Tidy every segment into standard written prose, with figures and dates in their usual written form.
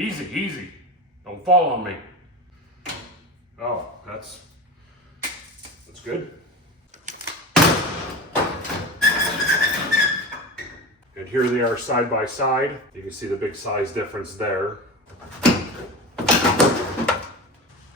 Easy, easy. Don't fall on me. Oh, that's good. And here they are side by side. You can see the big size difference there.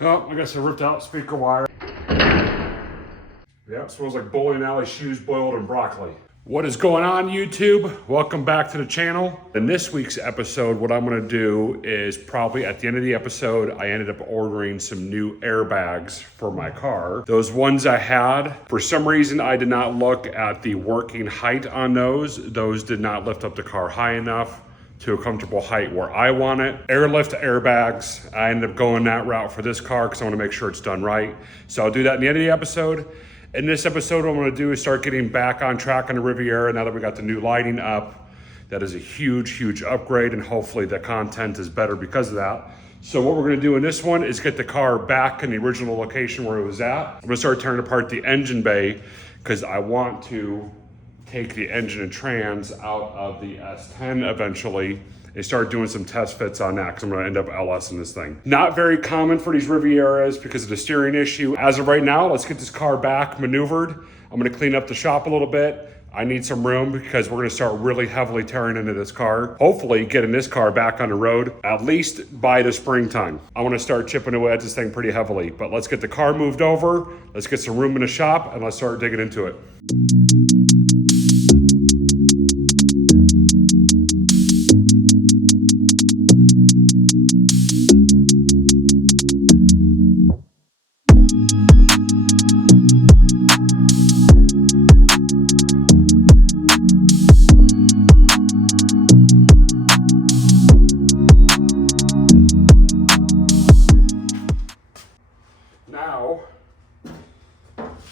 Oh, I guess I ripped out speaker wire. Yeah, it smells like bowling alley shoes boiled in broccoli. What is going on, YouTube? Welcome back to the channel. In this week's episode, what I'm gonna do is probably at the end of the episode, I ended up ordering some new airbags for my car. Those ones I had, for some reason, I did not look at the working height on those. Those did not lift up the car high enough to a comfortable height where I want it. Airlift airbags, I ended up going that route for this car because I wanna make sure it's done right. So I'll do that in the end of the episode. In this episode, what I'm gonna do is start getting back on track on the Riviera now that we got the new lighting up. That is a huge, huge upgrade, and hopefully the content is better because of that. So what we're gonna do in this one is get the car back in the original location where it was at. I'm gonna start tearing apart the engine bay because I want to take the engine and trans out of the S10 eventually and start doing some test fits on that because I'm gonna end up LSing this thing. Not very common for these Rivieras because of the steering issue. As of right now, let's get this car back maneuvered. I'm gonna clean up the shop a little bit. I need some room because we're gonna start really heavily tearing into this car. Hopefully getting this car back on the road, at least by the springtime. I wanna start chipping away at this thing pretty heavily, but let's get the car moved over, let's get some room in the shop, and let's start digging into it. Now,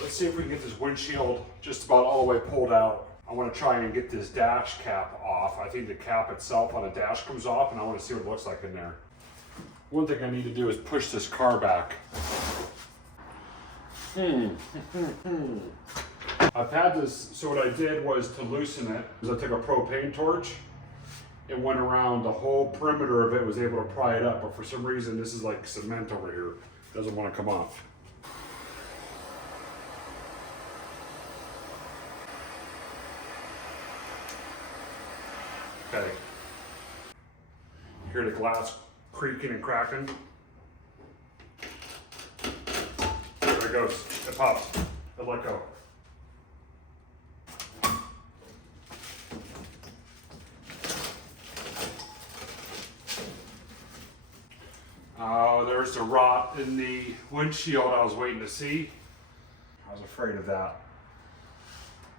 let's see if we can get this windshield just about all the way pulled out. I want to try and get this dash cap off. I think the cap itself on the dash comes off, and I want to see what it looks like in there. One thing I need to do is push this car back. I've had this, so what I did was to loosen it, is I took a propane torch and went around the whole perimeter of it, was able to pry it up, but for some reason this is like cement over here. Doesn't want to come off. Okay. Hear the glass creaking and cracking. There it goes. It pops. It let go. Oh, there's the rot in the windshield I was waiting to see. I was afraid of that.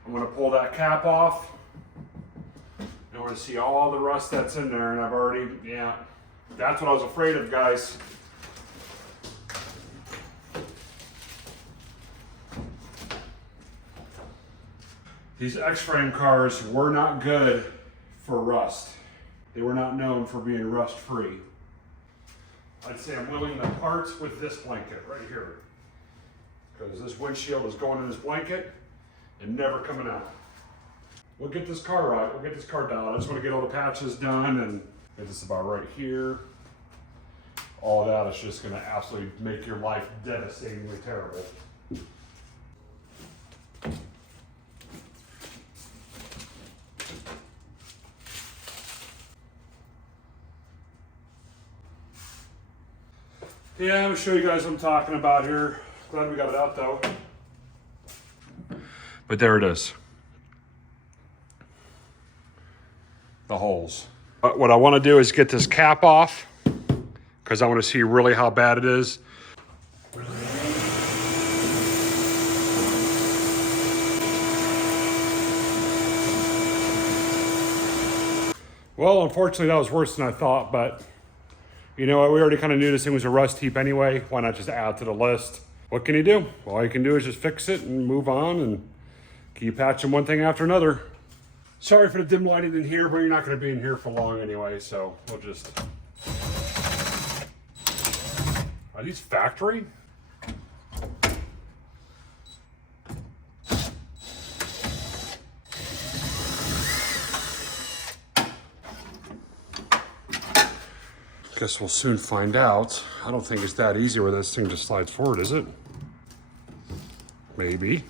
I'm gonna pull that cap off. I want to see all the rust that's in there, and I've already, yeah, that's what I was afraid of, guys. These X-frame cars were not good for rust. They were not known for being rust-free. I'd say I'm willing to part with this blanket right here, because this windshield is going in this blanket and never coming out. We'll get this car right, we'll get this car down. I just want to get all the patches done and get this about right here. All that is just going to absolutely make your life devastatingly terrible. Yeah, I'm going to show you guys what I'm talking about here. Glad we got it out though. But there it is. The holes. But what I want to do is get this cap off because I want to see really how bad it is. Well, unfortunately that was worse than I thought, but you know what, we already kind of knew this thing was a rust heap anyway. Why not just add to the list? What can you do? Well, all you can do is just fix it and move on and keep patching one thing after another. Sorry for the dim lighting in here, but you're not going to be in here for long anyway, so we'll just... Are these factory? Guess we'll soon find out. I don't think it's that easy where this thing just slides forward, is it? Maybe.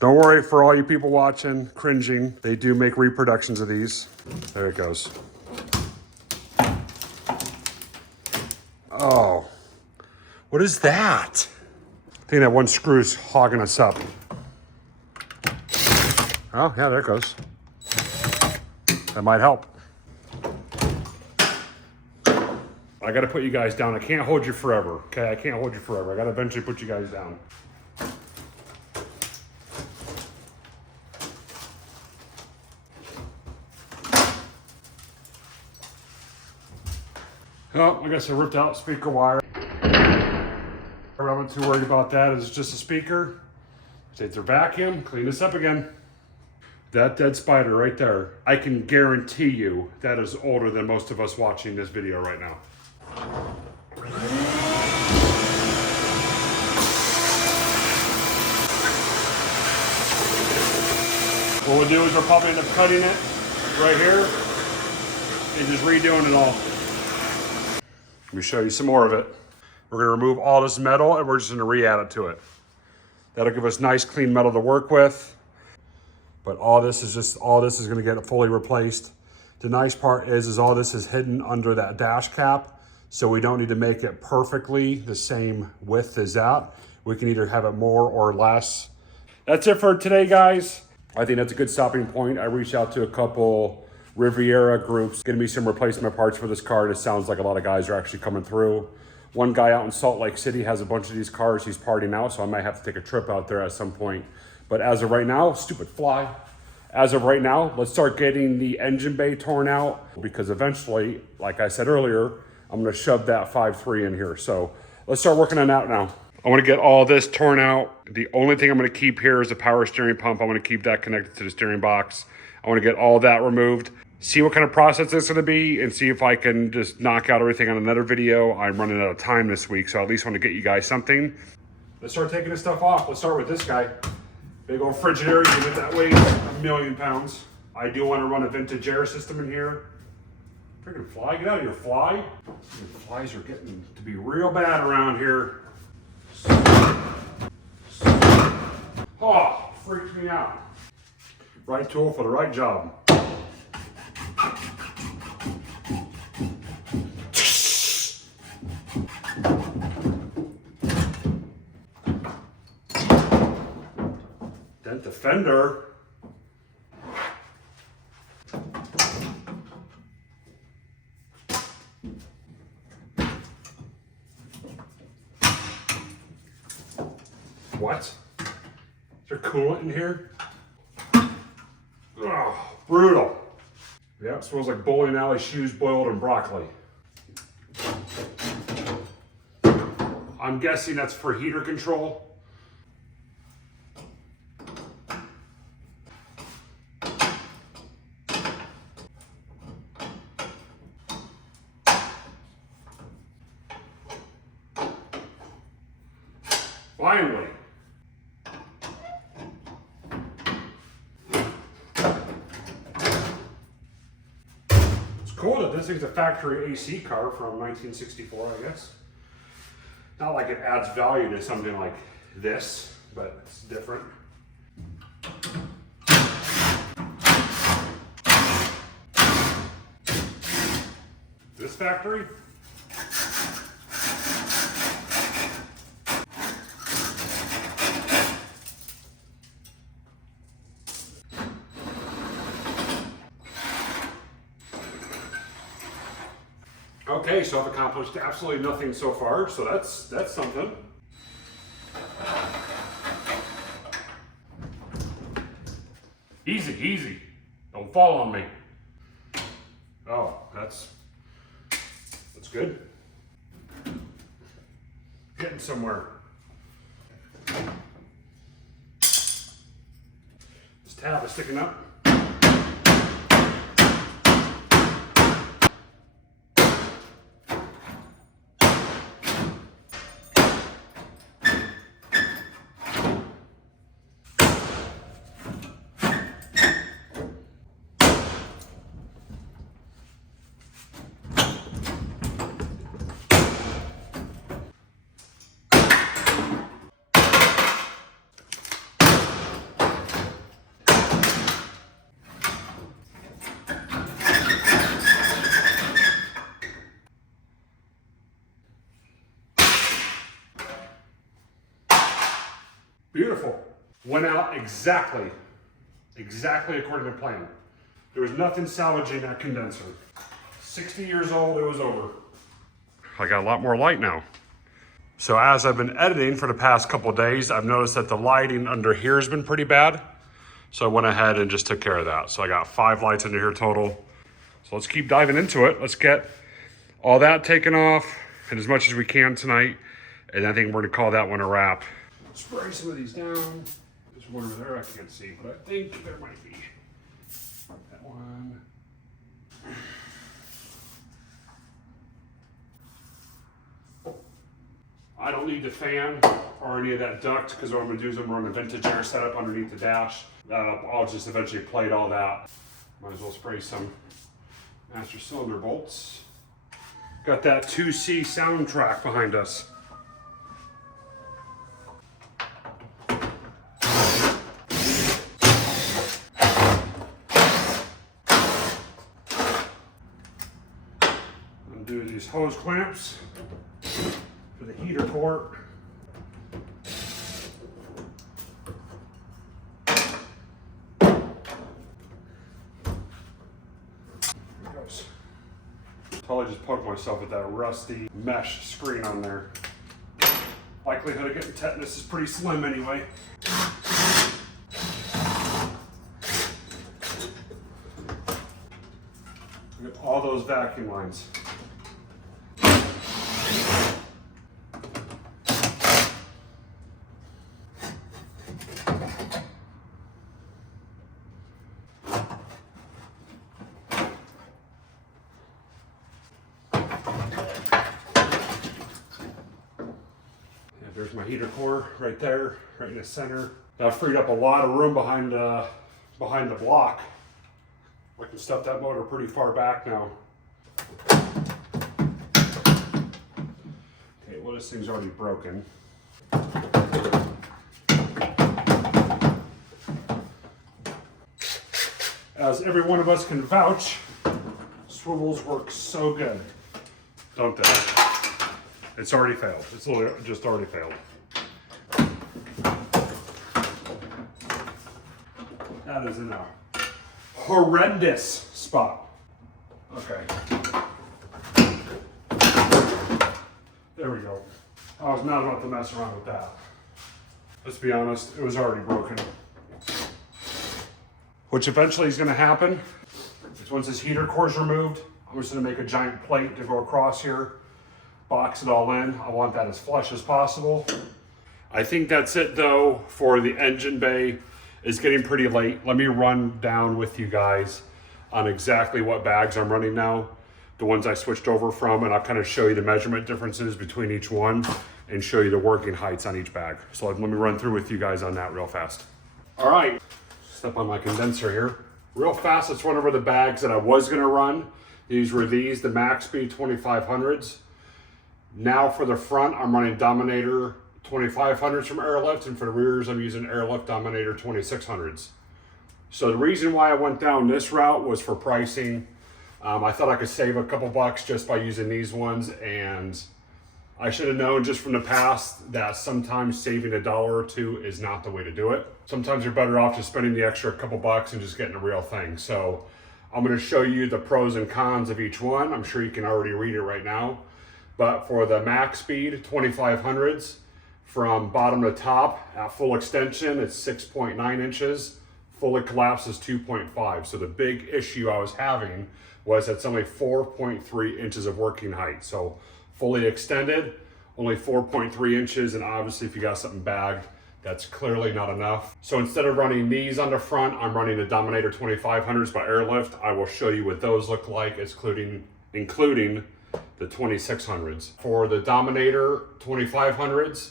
Don't worry, for all you people watching, cringing, they do make reproductions of these. There it goes. Oh, what is that? I think that one screw's hogging us up. Oh, yeah, there it goes. That might help. I gotta put you guys down. I can't hold you forever, okay? I can't hold you forever. I gotta eventually put you guys down. Oh, I guess I ripped out speaker wire. I'm not too worried about that. It's just a speaker. Take their vacuum, clean this up again. That dead spider right there, I can guarantee you that is older than most of us watching this video right now. What we'll do is we'll probably end up cutting it right here and just redoing it all. Let me show you some more of it. We're gonna remove all this metal and we're just gonna re-add it to it. That'll give us nice clean metal to work with. But all this is gonna get fully replaced. The nice part is all this is hidden under that dash cap, so we don't need to make it perfectly the same width as that. We can either have it more or less. That's it for today, guys. I think that's a good stopping point. I reached out to a couple Riviera groups, getting me some replacement parts for this car. It sounds like a lot of guys are actually coming through. One guy out in Salt Lake City has a bunch of these cars. He's partying out, so I might have to take a trip out there at some point. But as of right now, stupid fly. As of right now, let's start getting the engine bay torn out, because eventually, like I said earlier, I'm gonna shove that 5.3 in here. So let's start working on that now. I wanna get all this torn out. The only thing I'm gonna keep here is the power steering pump. I wanna keep that connected to the steering box. I wanna get all that removed. See what kind of process it's gonna be and see if I can just knock out everything on another video. I'm running out of time this week, so I at least wanna get you guys something. Let's start taking this stuff off. Let's start with this guy. Big old Frigidaire unit that weighs 1,000,000 pounds. I do wanna run a vintage air system in here. Freaking fly, get out of here, fly. The flies are getting to be real bad around here. Oh, freaks me out. Right tool for the right job. Dent the fender. What? Is there coolant in here? Oh, brutal. Yeah, it smells like bowling alley shoes boiled in broccoli. I'm guessing that's for heater control. Finally. It's cool that this thing's a factory AC car from 1964, I guess. Not like it adds value to something like this, but it's different. This factory? Okay, so I've accomplished absolutely nothing so far, so that's something. Easy, easy. Don't fall on me. Oh, that's good. Getting somewhere. This tab is sticking up. Went out exactly according to plan. There was nothing salvaging that condenser. 60 years old, it was over. I got a lot more light now. So as I've been editing for the past couple of days, I've noticed that the lighting under here has been pretty bad. So I went ahead and just took care of that. So I got 5 lights under here total. So let's keep diving into it. Let's get all that taken off and as much as we can tonight. And I think we're gonna call that one a wrap. Spray some of these down. There's one over there I can't see, but I think there might be. That one. I don't need the fan or any of that duct because what I'm gonna do is I'm gonna run a vintage air setup underneath the dash. I'll just eventually plate all that. Might as well spray some master cylinder bolts. Got that 2C soundtrack behind us. Undo these hose clamps for the heater port. Probably just poked myself with that rusty mesh screen on there. Likelihood of getting tetanus is pretty slim anyway. Look at all those vacuum lines. There's my heater core right there, right in the center. That freed up a lot of room behind the block. I can stuff that motor pretty far back now. Okay, well this thing's already broken. As every one of us can vouch, swivels work so good, don't they? It's already failed. It's literally just already failed. That is in a horrendous spot. Okay. There we go. I was not about to mess around with that. Let's be honest, it was already broken. Which eventually is gonna happen is once this heater core is removed, I'm just gonna make a giant plate to go across here. Box it all in. I want that as flush as possible. I think that's it though for the engine bay. It's getting pretty late. Let me run down with you guys on exactly what bags I'm running now, the ones I switched over from, and I'll kind of show you the measurement differences between each one and show you the working heights on each bag. So let me run through with you guys on that real fast. All right, step on my condenser here. Real fast, let's run over the bags that I was gonna run. These were the max speed 2500s. Now for the front, I'm running Dominator 2500s from Airlift, and for the rears, I'm using Airlift Dominator 2600s. So the reason why I went down this route was for pricing. I thought I could save a couple bucks just by using these ones, and I should have known just from the past that sometimes saving $1 or $2 is not the way to do it. Sometimes you're better off just spending the extra couple bucks and just getting a real thing. So I'm gonna show you the pros and cons of each one. I'm sure you can already read it right now. But for the max speed 2500s, from bottom to top at full extension, it's 6.9 inches. Fully collapsed is 2.5. So the big issue I was having was it's only 4.3 inches of working height. So fully extended, only 4.3 inches. And obviously if you got something bagged, that's clearly not enough. So instead of running these on the front, I'm running the Dominator 2500s by Airlift. I will show you what those look like, including the 2600s. For the Dominator 2500s,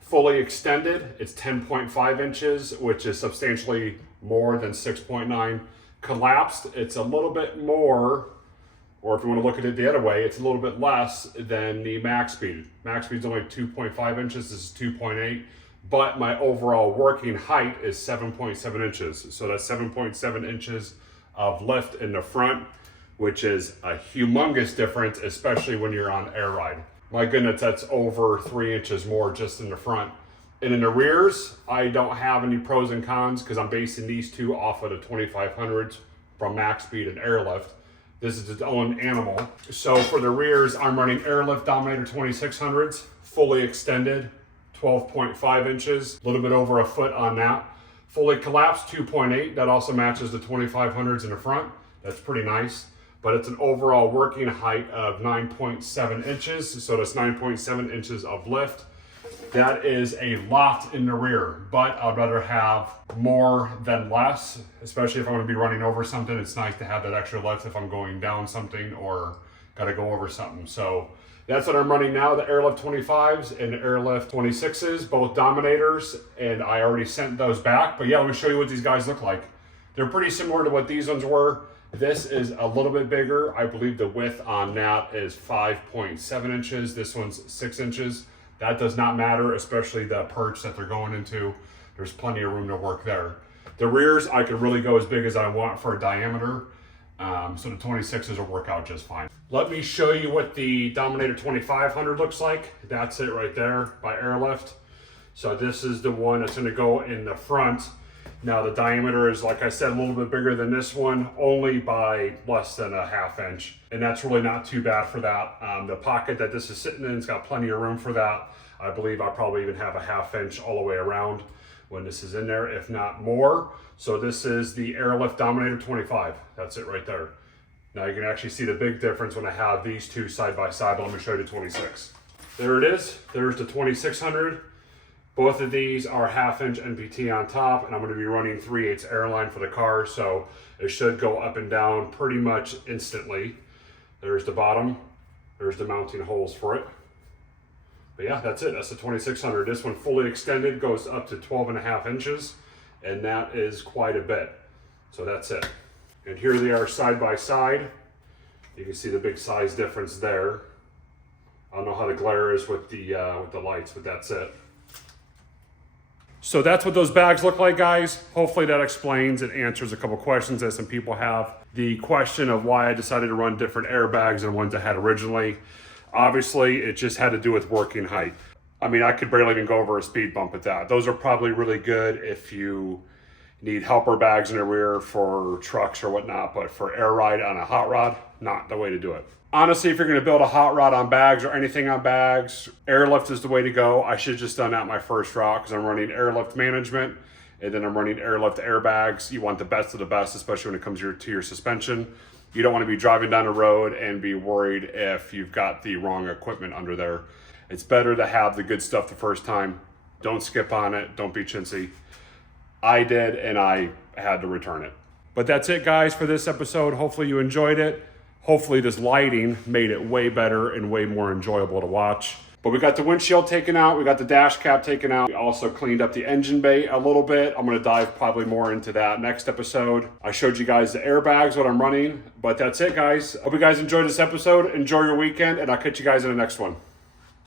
fully extended, it's 10.5 inches, which is substantially more than 6.9. Collapsed, it's a little bit more, or if you want to look at it the other way, it's a little bit less than the max speed. Max speed's only 2.5 inches, this is 2.8, but my overall working height is 7.7 inches. So that's 7.7 inches of lift in the front, which is a humongous difference, especially when you're on air ride. My goodness, that's over 3 inches more just in the front And in the rears, I don't have any pros and cons because I'm basing these two off of the 2500s from Max Speed and Airlift. This is its own animal. So for the rears, I'm running Airlift Dominator 2600s, fully extended, 12.5 inches, a little bit over a foot on that. Fully collapsed 2.8, that also matches the 2500s in the front. That's pretty nice. But it's an overall working height of 9.7 inches. So that's 9.7 inches of lift. That is a lot in the rear, but I'd rather have more than less, especially if I'm going to be running over something. It's nice to have that extra lift if I'm going down something or got to go over something. So that's what I'm running now, the Airlift 25s and the Airlift 26s, both Dominators, and I already sent those back. But yeah, let me show you what these guys look like. They're pretty similar to what these ones were. This is a little bit bigger. I believe the width on that is 5.7 inches. This one's 6 inches. That does not matter, especially the perch that they're going into. There's plenty of room to work there. The rears, I can really go as big as I want for a diameter. So the 26s will work out just fine. Let me show you what the Dominator 2500 looks like. That's it right there by Airlift. So this is the one that's gonna go in the front. Now the diameter is, like I said, a little bit bigger than this one, only by less than a ½ inch. And that's really not too bad for that. The pocket that this is sitting in has got plenty of room for that. I believe I'll probably even have a ½ inch all the way around when this is in there, if not more. So this is the Airlift Dominator 25. That's it right there. Now you can actually see the big difference when I have these two side by side, but let me show you the 26. There it is. There's the 2600. Both of these are ½ inch NPT on top, and I'm going to be running 3/8 airline for the car, so it should go up and down pretty much instantly. There's the bottom. There's the mounting holes for it. But yeah, that's it. That's the 2600. This one fully extended goes up to 12.5 inches, and that is quite a bit. So that's it. And here they are side by side. You can see the big size difference there. I don't know how the glare is with the lights, but that's it. So that's what those bags look like, guys. Hopefully that explains and answers a couple questions that some people have. The question of why I decided to run different airbags than ones I had originally. Obviously, it just had to do with working height. I mean, I could barely even go over a speed bump with that. Those are probably really good if you need helper bags in the rear for trucks or whatnot, but for air ride on a hot rod, not the way to do it. Honestly, if you're going to build a hot rod on bags or anything on bags, Airlift is the way to go. I should have just done that my first route because I'm running Airlift management and then I'm running Airlift airbags. You want the best of the best, especially when it comes to your suspension. You don't want to be driving down the road and be worried if you've got the wrong equipment under there. It's better to have the good stuff the first time. Don't skip on it. Don't be chintzy. I did, and I had to return it. But that's it, guys, for this episode. Hopefully you enjoyed it. Hopefully this lighting made it way better and way more enjoyable to watch. But we got the windshield taken out. We got the dash cap taken out. We also cleaned up the engine bay a little bit. I'm going to dive probably more into that next episode. I showed you guys the airbags, what I'm running. But that's it, guys. Hope you guys enjoyed this episode. Enjoy your weekend, and I'll catch you guys in the next one.